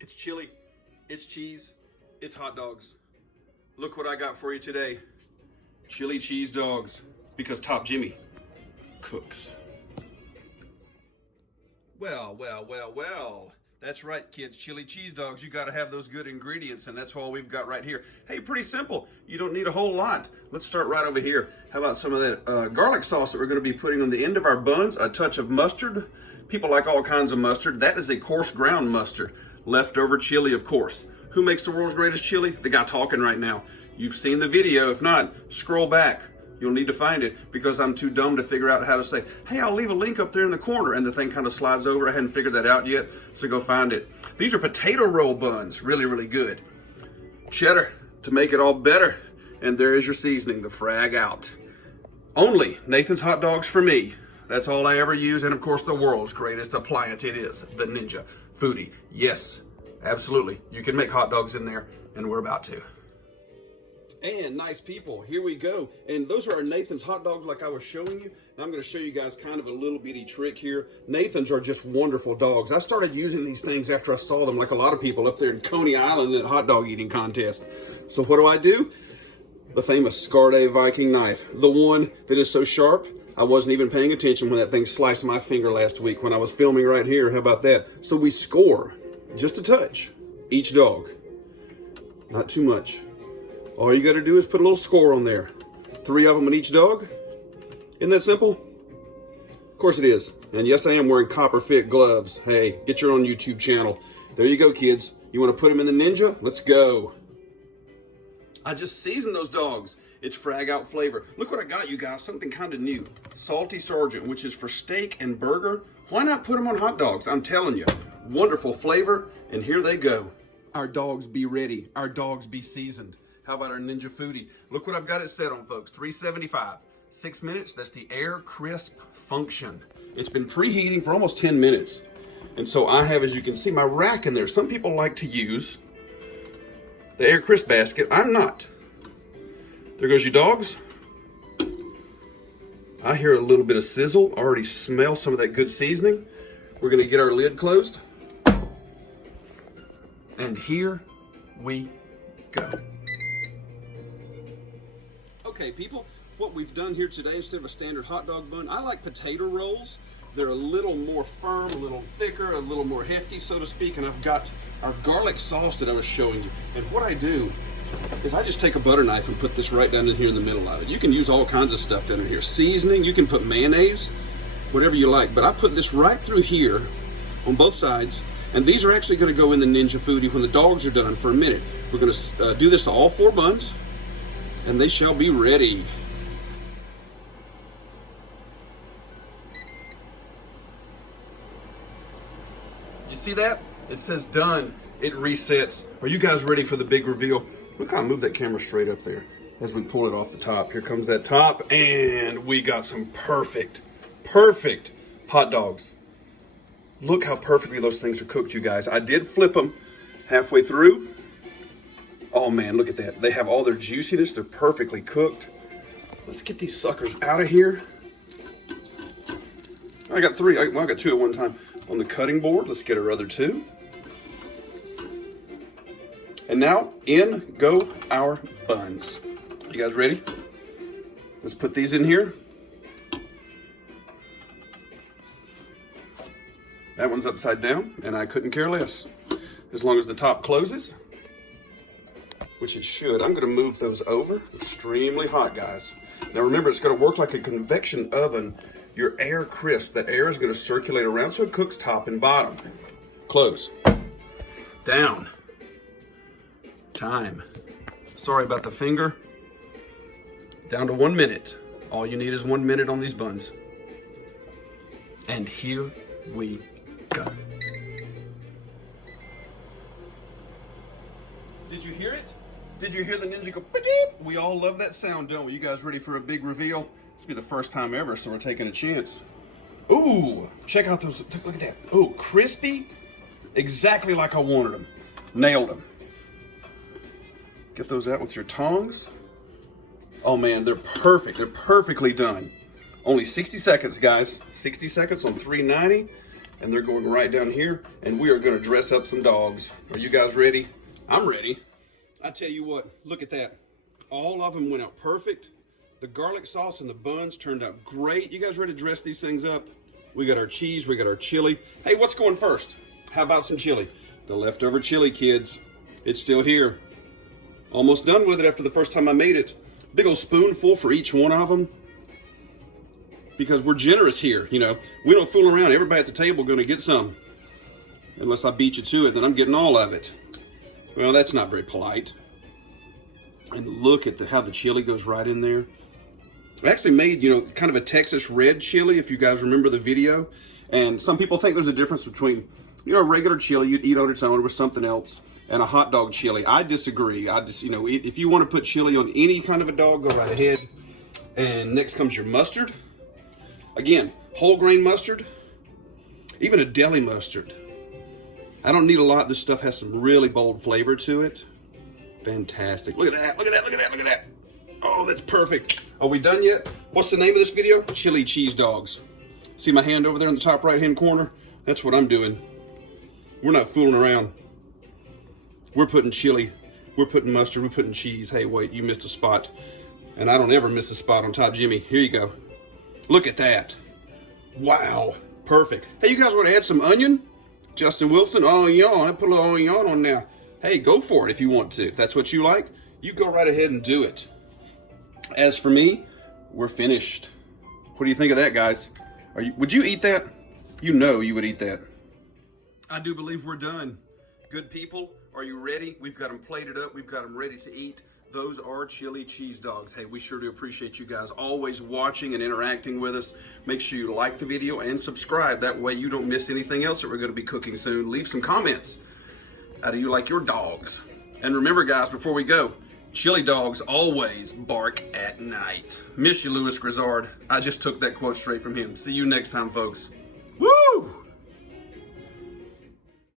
It's chili, it's cheese, it's hot dogs. Look what I got for you today. Chili cheese dogs, because Top Jimmy cooks. Well. That's right, kids. Chili cheese dogs, you gotta have those good ingredients, and that's all we've got right here. Hey, pretty simple. You don't need a whole lot. Let's start right over here. How about some of that garlic sauce that we're gonna be putting on the end of our buns, a touch of mustard. People like all kinds of mustard. That is a coarse ground mustard. Leftover chili, of course. Who makes the world's greatest chili? The guy talking right now. You've seen the video. If not, scroll back. You'll need to find it because I'm too dumb to figure out how to say, hey, I'll leave a link up there in the corner, and the thing kind of slides over. I hadn't figured that out yet, so go find it. These are potato roll buns, really good. Cheddar to make it all better, and there is your seasoning, the frag out. Only Nathan's Hot Dogs for me. That's all I ever use, and of course the world's greatest appliance it is, the Ninja Foodi. Yes, absolutely, you can make hot dogs in there, and we're about to. And nice people, here we go. And those are our Nathan's hot dogs like I was showing you. And I'm gonna show you guys kind of a little bitty trick here. Nathan's are just wonderful dogs. I started using these things after I saw them, like a lot of people up there in Coney Island in that hot dog eating contest. So what do? The famous Scarde Viking knife. The one that is so sharp, I wasn't even paying attention when that thing sliced my finger last week when I was filming right here. How about that? So we score, just a touch, each dog. Not too much. All you gotta do is put a little score on there. 3 of them in each dog. Isn't that simple? Of course it is. And yes, I am wearing copper fit gloves. Hey, get your own YouTube channel. There you go, kids. You wanna put them in the Ninja? Let's go. I just seasoned those dogs. It's frag out flavor. Look what I got, you guys, something kind of new. Salty Sergeant, which is for steak and burger. Why not put them on hot dogs? I'm telling you, wonderful flavor, and here they go. Our dogs be ready, our dogs be seasoned. How about our Ninja Foodi? Look what I've got it set on, folks. 375, 6 minutes. That's the air crisp function. It's been preheating for almost 10 minutes. And so I have, as you can see, my rack in there. Some people like to use the air crisp basket. I'm not. There goes your dogs. I hear a little bit of sizzle. Already smell some of that good seasoning. We're gonna get our lid closed. And here we go. Okay, people, what we've done here today, instead of a standard hot dog bun, I like potato rolls. They're a little more firm, a little thicker, a little more hefty, so to speak, and I've got our garlic sauce that I was showing you. And what I do is I just take a butter knife and put this right down in here in the middle of it. You can use all kinds of stuff down in here. Seasoning, you can put mayonnaise, whatever you like, but I put this right through here on both sides, and these are actually gonna go in the Ninja Foodi when the dogs are done for a minute. We're gonna do this to all 4 buns, and they shall be ready. You see that? It says done. It resets. Are you guys ready for the big reveal? Look how I move that camera straight up there as we pull it off the top. Here comes that top, and we got some perfect hot dogs. Look how perfectly those things are cooked, you guys. I did flip them halfway through. Oh man, look at that. They have all their juiciness. They're perfectly cooked. Let's get these suckers out of here. I got 3. I got 2 at one time. On the cutting board, let's get our other 2. And now, in go our buns. You guys ready? Let's put these in here. That one's upside down, and I couldn't care less. As long as the top closes, which it should. I'm gonna move those over. Extremely hot, guys. Now remember, it's gonna work like a convection oven. Your air crisp, that air is gonna circulate around so it cooks top and bottom. Close. Down. Time. Sorry about the finger. Down to 1 minute. All you need is 1 minute on these buns. And here we go. Did you hear it? Did you hear the Ninja go, ba-deep? We all love that sound, don't we? You guys ready for a big reveal? This will be the first time ever, so we're taking a chance. Ooh, check out those, look at that. Ooh, crispy, exactly like I wanted them. Nailed them. Get those out with your tongs. Oh man, they're perfect. They're perfectly done. Only 60 seconds, guys. 60 seconds on 390. and they're going right down here, and we are going to dress up some dogs. Are you guys ready? I'm ready. I tell you what, look at that. All of them went out perfect. The garlic sauce and the buns turned out great. You guys ready to dress these things up? We got our cheese, we got our chili. Hey, what's going first? How about some chili? The leftover chili, kids. It's still here. Almost done with it after the first time I made it. Big old spoonful for each one of them. Because we're generous here, you know. We don't fool around. Everybody at the table gonna get some. Unless I beat you to it, then I'm getting all of it. Well, that's not very polite. And look at how the chili goes right in there. I actually made, you know, kind of a Texas red chili, if you guys remember the video. And some people think there's a difference between, you know, regular chili you'd eat on its own with something else, and a hot dog chili. I disagree. You know, if you want to put chili on any kind of a dog, go right ahead. And next comes your mustard. Again, whole grain mustard, even a deli mustard. I don't need a lot. This stuff has some really bold flavor to it. Fantastic. Look at that, look at that, look at that, look at that. Oh, that's perfect. Are we done yet? What's the name of this video? Chili Cheese Dogs. See my hand over there in the top right-hand corner? That's what I'm doing. We're not fooling around. We're putting chili, we're putting mustard, we're putting cheese. Hey, wait, you missed a spot. And I don't ever miss a spot on Top Jimmy. Here you go. Look at that. Wow, perfect. Hey, you guys want to add some onion? Justin Wilson, onion. I put a little onion on now. Hey, go for it if you want to. If that's what you like, you go right ahead and do it. As for me, we're finished. What do you think of that, guys? Would you eat that? You know you would eat that. I do believe we're done. Good people, are you ready? We've got them plated up. We've got them ready to eat. Those are chili cheese dogs. Hey, we sure do appreciate you guys always watching and interacting with us. Make sure you like the video and subscribe. That way you don't miss anything else that we're going to be cooking soon. Leave some comments. How do you like your dogs? And remember, guys, before we go, chili dogs always bark at night. Miss you, Louis Grizzard. I just took that quote straight from him. See you next time, folks.